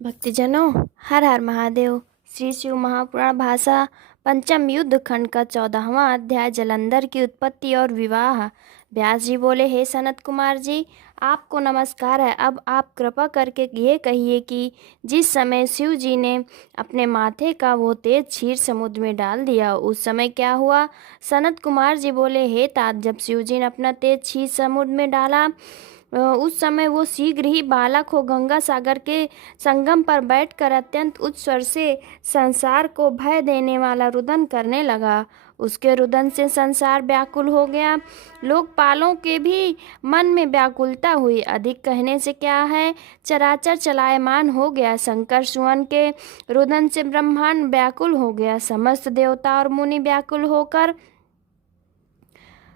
भक्तजनों, हर हर महादेव। श्री शिव महापुराण भाषा पंचम युद्ध खंड का 14वां अध्याय जलंधर की उत्पत्ति और विवाह। व्यास जी बोले, हे सनत कुमार जी, आपको नमस्कार है। अब आप कृपा करके ये कहिए कि जिस समय शिव जी ने अपने माथे का वो तेज क्षीर समुद्र में डाल दिया, उस समय क्या हुआ? सनत कुमार जी बोले, हे तात, जब शिव जी ने अपना तेज क्षीर समुद्र में डाला, उस समय वो शीघ्र ही बालक हो गंगा सागर के संगम पर बैठकर अत्यंत उच्च स्वर से संसार को भय देने वाला रुदन करने लगा। उसके रुदन से संसार व्याकुल हो गया। लोकपालों के भी मन में व्याकुलता हुई। अधिक कहने से क्या है, चराचर चलायमान हो गया। शंकर सुवन के रुदन से ब्रह्मांड व्याकुल हो गया। समस्त देवता और मुनि व्याकुल होकर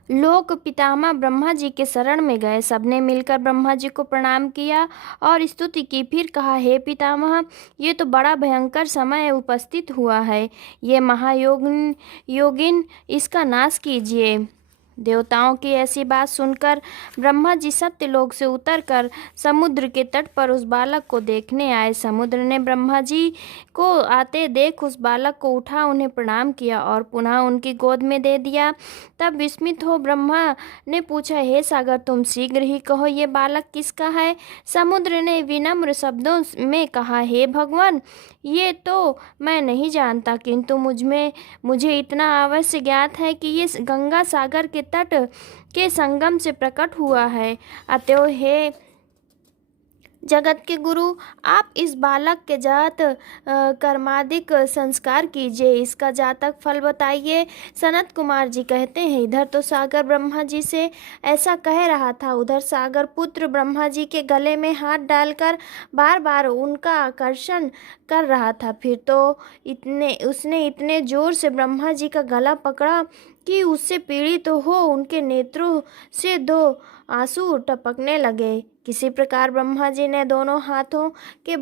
लोक पितामह ब्रह्मा जी के शरण में गए। सबने मिलकर ब्रह्मा जी को प्रणाम किया और स्तुति की। फिर कहा, हे पितामह, ये तो बड़ा भयंकर समय उपस्थित हुआ है। ये योगिन इसका नाश कीजिए। देवताओं की ऐसी बात सुनकर ब्रह्मा जी सत्यलोक से उतरकर समुद्र के तट पर उस बालक को देखने आए। समुद्र ने ब्रह्मा जी को आते देख उस बालक को उठा, उन्हें प्रणाम किया और पुनः उनकी गोद में दे दिया। तब विस्मित हो ब्रह्मा ने पूछा, हे सागर, तुम शीघ्र ही कहो, ये बालक किसका है? समुद्र ने विनम्र शब्दों में कहा, हे भगवान, ये तो मैं नहीं जानता, किंतु मुझे इतना अवश्य ज्ञात है कि ये गंगा सागर के तट के संगम से प्रकट हुआ है। अतएव हे जगत के गुरु, आप इस बालक के जात कर्मादिक संस्कार कीजिए। इसका जातक फल बताइए। सनत कुमार जी कहते हैं, इधर तो सागर ब्रह्मा जी से ऐसा कह रहा था, उधर सागर पुत्र ब्रह्मा जी के गले में हाथ डालकर बार बार उनका आकर्षण कर रहा था। फिर तो उसने इतने जोर से ब्रह्मा जी का गला पकड़ा कि उससे पीड़ित हो उनके नेत्रों से दो आंसू टपकने लगे। किसी प्रकार ब्रह्मा जी ने दोनों हाथों के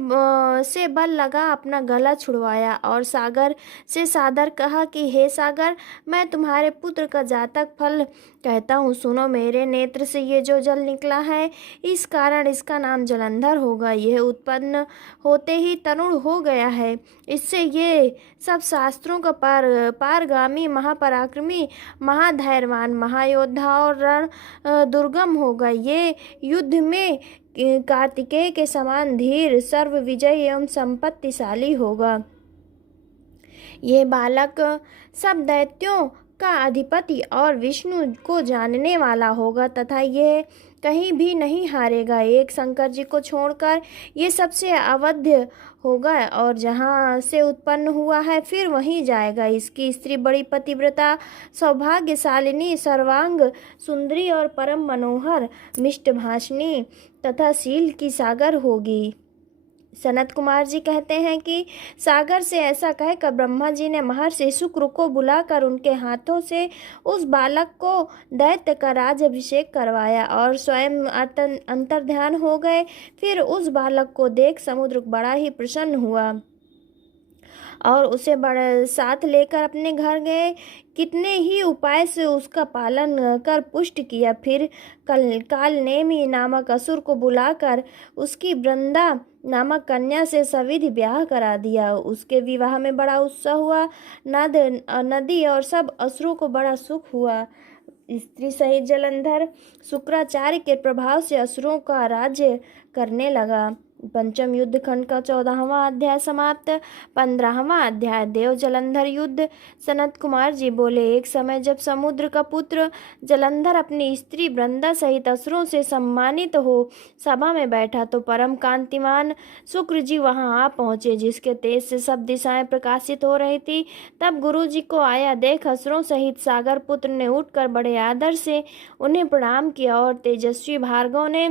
से बल लगा अपना गला छुड़वाया और सागर से सादर कहा कि हे सागर, मैं तुम्हारे पुत्र का जातक फल कहता हूँ, सुनो। मेरे नेत्र से ये जो जल निकला है, इस कारण इसका नाम जलंधर होगा। यह उत्पन्न होते ही तरुण हो गया है। इससे ये सब शास्त्रों का पारगामी, महापराक्रमी, महाधैर्यवान, महायोद्धा और रण दुर्गम होगा। ये युद्ध में कार्तिकेय के समान धीर, सर्व विजय एवं संपत्तिशाली होगा। ये बालक सब दैत्यों का अधिपति और विष्णु को जानने वाला होगा तथा यह कहीं भी नहीं हारेगा। एक शंकर जी को छोड़कर ये सबसे अवध्य होगा और जहाँ से उत्पन्न हुआ है फिर वहीं जाएगा। इसकी स्त्री बड़ी पतिव्रता, सौभाग्यशालिनी, सर्वांग सुंदरी और परम मनोहर, मिष्टभाषिणी तथा शील की सागर होगी। सनत कुमार जी कहते हैं कि सागर से ऐसा कहकर ब्रह्मा जी ने महर्षि शुक्र को बुलाकर उनके हाथों से उस बालक को दैत्य का राज्याभिषेक करवाया और स्वयं अंतर्ध्यान हो गए। फिर उस बालक को देख समुद्र बड़ा ही प्रसन्न हुआ और उसे बड़े साथ लेकर अपने घर गए। कितने ही उपाय से उसका पालन कर पुष्ट किया। फिर कालनेमी नामक असुर को बुलाकर उसकी वृंदा नामक कन्या से सविधि ब्याह करा दिया। उसके विवाह में बड़ा उत्साह हुआ। नदी और सब असुरों को बड़ा सुख हुआ। स्त्री सहित जलंधर शुक्राचार्य के प्रभाव से असुरों का राज्य करने लगा। पंचम युद्ध खंड का 14वां अध्याय समाप्त। 15वां अध्याय देव जलंधर युद्ध। सनत कुमार जी बोले, एक समय जब समुद्र का पुत्र जलंधर अपनी स्त्री वृंदा सहित असुरों से सम्मानित हो सभा में बैठा तो परम कांतिमान शुक्र जी वहां आ पहुंचे, जिसके तेज से सब दिशाएं प्रकाशित हो रही थी। तब गुरु जी को आया देख असुरों सहित सागर पुत्र ने उठकर बड़े आदर से उन्हें प्रणाम किया और तेजस्वी भार्गव ने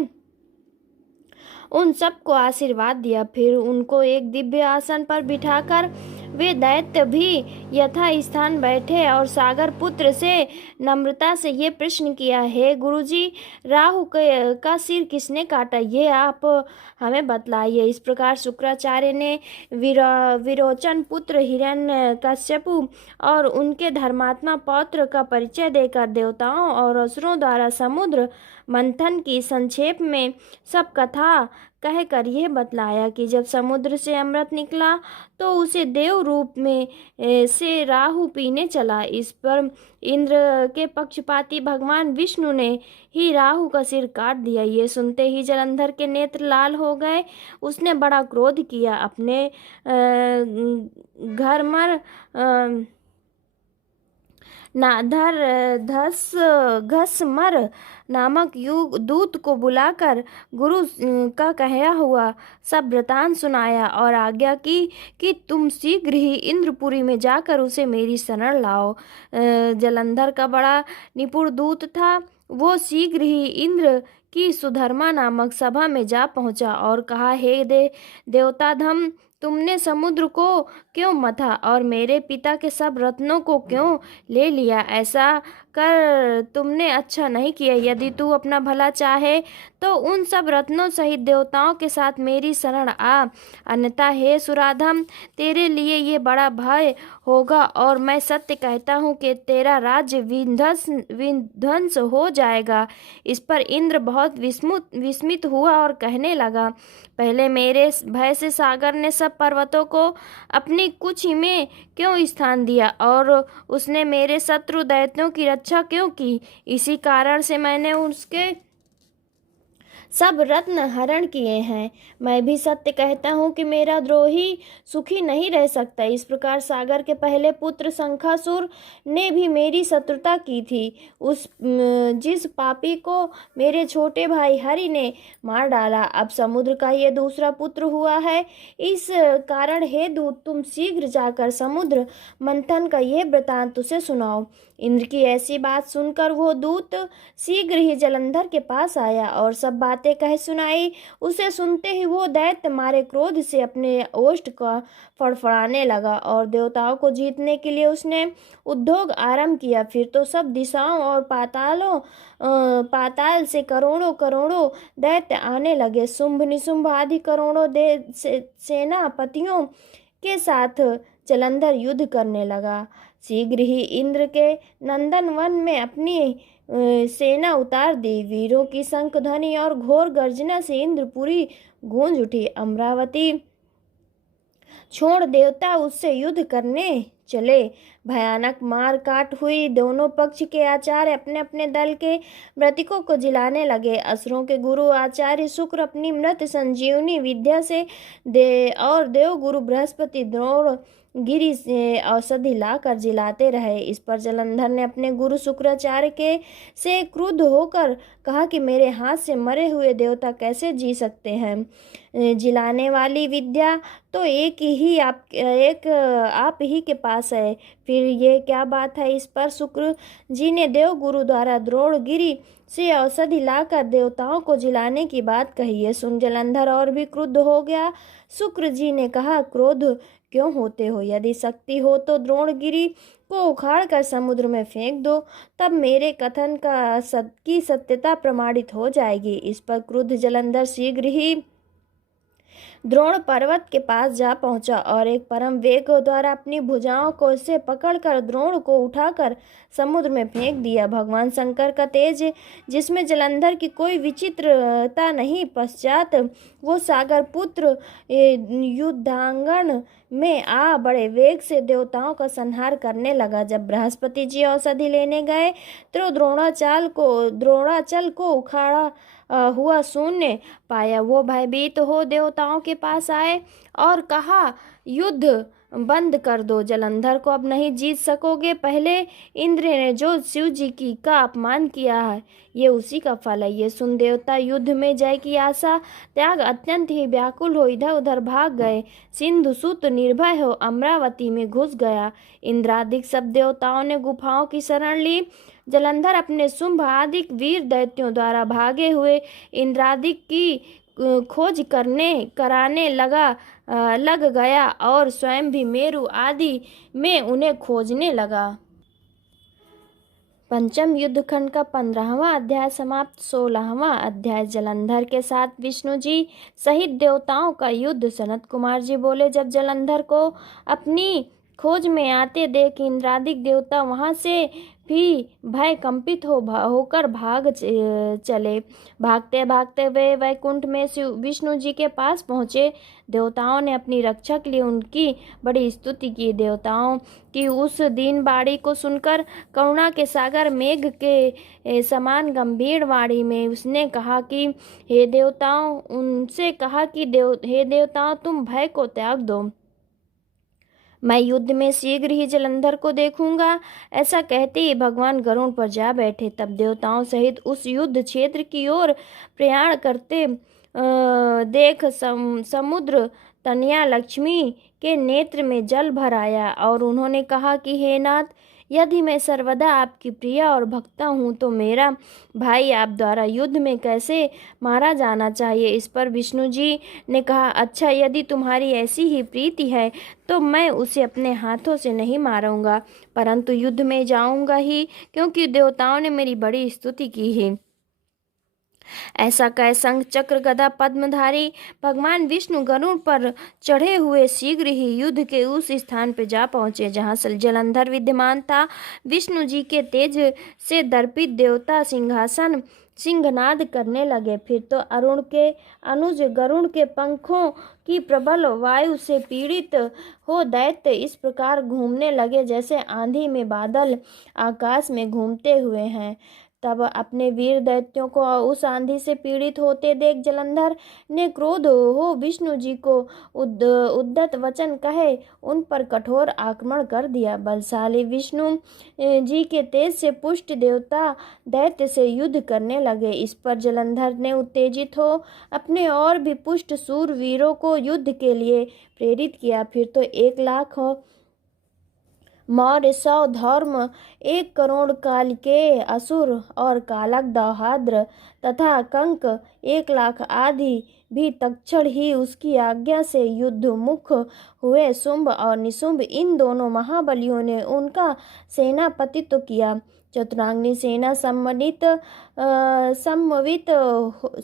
उन सबको आशीर्वाद दिया। फिर उनको एक दिव्य आसन पर बिठाकर वे दैत्य भी यथा स्थान बैठे और सागर पुत्र से नम्रता से ये प्रश्न किया, हे गुरुजी, राहु का सिर किसने काटा, ये आप हमें बतलाइए। इस प्रकार शुक्राचार्य ने विरोचन पुत्र हिरण्यकश्यपु और उनके धर्मात्मा पौत्र का परिचय देकर देवताओं और असुरों द्वारा समुद्र मंथन की संक्षेप में सब कथा कहकर यह बतलाया कि जब समुद्र से अमृत निकला तो उसे देव रूप में से राहु पीने चला। इस पर इंद्र के पक्षपाती भगवान विष्णु ने ही राहु का सिर काट दिया। ये सुनते ही जलंधर के नेत्र लाल हो गए। उसने बड़ा क्रोध किया। अपने घरमर नाधर धस घसमर नामक युग दूत को बुलाकर गुरु का कहा हुआ सब वृतांत सुनाया और आज्ञा की कि तुम शीघ्र ही इंद्रपुरी में जाकर उसे मेरी शरण लाओ। जलंधर का बड़ा निपुण दूत था। वो शीघ्र ही इंद्र की सुधर्मा नामक सभा में जा पहुंचा और कहा, हे देवताधम, तुमने समुद्र को क्यों मथा और मेरे पिता के सब रत्नों को क्यों ले लिया? ऐसा कर तुमने अच्छा नहीं किया। यदि तू अपना भला चाहे तो उन सब रत्नों सहित देवताओं के साथ मेरी शरण आ, अन्यथा हे सुराधम, तेरे लिए ये बड़ा भय होगा और मैं सत्य कहता हूँ कि तेरा राज्य विध्वंस हो जाएगा। इस पर इंद्र बहुत विस्मित हुआ और कहने लगा, पहले मेरे भय से सागर ने सब पर्वतों को अपनी कुक्षी में क्यों स्थान दिया और उसने मेरे शत्रु दैत्यों की रक्षा क्यों की? इसी कारण से मैंने उसके सब रत्न हरण किए हैं। मैं भी सत्य कहता हूँ कि मेरा द्रोही सुखी नहीं रह सकता। इस प्रकार सागर के पहले पुत्र शंखासुर ने भी मेरी शत्रुता की थी। जिस पापी को मेरे छोटे भाई हरि ने मार डाला, अब समुद्र का ये दूसरा पुत्र हुआ है। इस कारण हे दूत, तुम शीघ्र जाकर समुद्र मंथन का ये वृतांत उसे सुनाओ। इंद्र की ऐसी बात सुनकर वो दूत शीघ्र ही जलंधर के पास आया और सब बातें कह सुनाई। उसे सुनते ही वो दैत्य मारे क्रोध से अपने ओष्ठ का फड़फड़ाने लगा और देवताओं को जीतने के लिए उसने उद्योग आरंभ किया। फिर तो सब दिशाओं और पाताल से करोड़ों करोड़ों दैत्य आने लगे। शुंभ निशुंभ आदि करोड़ों सेनापतियों के साथ जलंधर युद्ध करने लगा। शीघ्र ही इंद्र के नंदन वन में अपनी सेना उतार दी। वीरों की शंख ध्वनि और घोर गर्जना से इंद्रपुरी गूंज उठी। अमरावती छोड़ देवता उससे युद्ध करने चले। भयानक मार काट हुई। दोनों पक्ष के आचार्य अपने अपने दल के मृतकों को जिलाने लगे। असुरों के गुरु आचार्य शुक्र अपनी मृत संजीवनी विद्या से देव गुरु बृहस्पति द्रोण गिरी से औषधि लाकर जिलाते रहे। इस पर जलंधर ने अपने गुरु शुक्राचार्य के से क्रुद्ध होकर कहा कि मेरे हाथ से मरे हुए देवता कैसे जी सकते हैं? जिलाने वाली विद्या तो एक आप ही के पास है, फिर ये क्या बात है? इस पर शुक्र जी ने देव गुरु द्वारा द्रोणगिरी से औषधि लाकर देवताओं को जिलाने की बात कही है। सुन जलंधर और भी क्रुद्ध हो गया। शुक्र जी ने कहा, क्रोध क्यों होते हो? यदि शक्ति हो तो द्रोणगिरी को उखाड़ कर समुद्र में फेंक दो, तब मेरे कथन की सत्यता प्रमाणित हो जाएगी। इस पर क्रुद्ध जलंधर शीघ्र ही द्रोण पर्वत के पास जा पहुंचा और एक परम वेग द्वारा अपनी भुजाओं को से पकड़कर द्रोण को उठाकर समुद्र में फेंक दिया। भगवान शंकर का तेज, जिसमें जलंधर की कोई विचित्रता नहीं, पश्चात वो सागर पुत्र युद्धांगन में आ बड़े वेग से देवताओं का संहार करने लगा। जब बृहस्पति जी औषधि लेने गए तो द्रोणाचल को उखाड़ा हुआ शून्य पाया। वो भयभीत हो देवताओं के पास आए और कहा, युद्ध बंद कर दो, जलंधर को अब नहीं जीत सकोगे। पहले इंद्र ने जो शिव जी का अपमान किया है, ये उसी का फल है। ये सुन देवता युद्ध में जय की आशा त्याग अत्यंत ही व्याकुल हो इधर उधर भाग गए। सिंधु सुत निर्भय हो अमरावती में घुस गया। इंद्रादिक सब देवताओं ने गुफाओं की शरण ली। जलंधर अपने शुंभ आदि वीर दैत्यों द्वारा भागे हुए इंद्रादिक की खोज कराने लग गया और स्वयं भी मेरु आदि में उन्हें खोजने लगा। पंचम युद्ध खंड का 15वां अध्याय समाप्त। 16वां अध्याय जलंधर के साथ विष्णु जी सहित देवताओं का युद्ध। सनत कुमार जी बोले, जब जलंधर को अपनी खोज में आते देख इंद्रादिक देवता वहां से भी भय कंपित होकर चले। भागते भागते वे वैकुंठ में विष्णु जी के पास पहुँचे। देवताओं ने अपनी रक्षा के लिए उनकी बड़ी स्तुति की। देवताओं की उस दीन बाणी को सुनकर करुणा के सागर मेघ के समान गंभीर वाणी में उसने कहा कि हे देवताओं, हे देवताओं, तुम भय को त्याग दो। मैं युद्ध में शीघ्र ही जलंधर को देखूंगा। ऐसा कहते ही भगवान गरुड़ पर जा बैठे। तब देवताओं सहित उस युद्ध क्षेत्र की ओर प्रयाण करते देख समुद्र तनया लक्ष्मी के नेत्र में जल भर आया और उन्होंने कहा कि हे नाथ, यदि मैं सर्वदा आपकी प्रिया और भक्ता हूँ तो मेरा भाई आप द्वारा युद्ध में कैसे मारा जाना चाहिए। इस पर विष्णु जी ने कहा, अच्छा, यदि तुम्हारी ऐसी ही प्रीति है तो मैं उसे अपने हाथों से नहीं मारूंगा, परंतु युद्ध में जाऊंगा ही, क्योंकि देवताओं ने मेरी बड़ी स्तुति की है। ऐसा कह शंख चक्र गदा पद्मधारी भगवान विष्णु गरुड़ पर चढ़े हुए शीघ्र ही युद्ध के उस स्थान पर जा पहुंचे जहां जलंधर विद्यमान था। विष्णु जी के तेज से दर्पित देवता सिंहनाद करने लगे। फिर तो अरुण के अनुज गरुड़ के पंखों की प्रबल वायु से पीड़ित हो दैत्य इस प्रकार घूमने लगे जैसे आंधी में बादल आकाश में घूमते हुए हैं। तब अपने वीर दैत्यों को उस आंधी से पीड़ित होते देख जलंधर ने क्रोध हो विष्णु जी को उद्धत वचन कहे उन पर कठोर आक्रमण कर दिया। बलशाली विष्णु जी के तेज से पुष्ट देवता दैत्य से युद्ध करने लगे। इस पर जलंधर ने उत्तेजित हो अपने और भी पुष्ट सूर वीरों को युद्ध के लिए प्रेरित किया। फिर तो 1,00,000 मौर्य, 100 धर्म, 1 करोड़ काल के असुर और कालक दाहाद्र तथा कंक 1,00,000 आदि भी तत्क्षण ही उसकी आज्ञा से युद्धमुख हुए। शुंभ और निशुंभ इन दोनों महाबलियों ने उनका सेनापतित्व किया। चतुरांगनी सेना समवित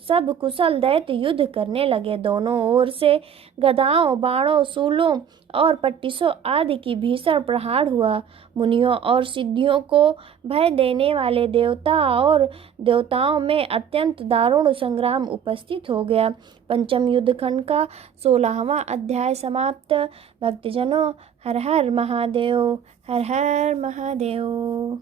सब कुशल दैत्य युद्ध करने लगे। दोनों ओर से गदाओं, बाणों, शूलों और पट्टिसों आदि की भीषण प्रहार हुआ। मुनियों और सिद्धियों को भय देने वाले देवता और देवताओं में अत्यंत दारुण संग्राम उपस्थित हो गया। पंचम युद्ध खंड का 16वां अध्याय समाप्त। भक्तजनों, हर हर महादेव, हर हर महादेव।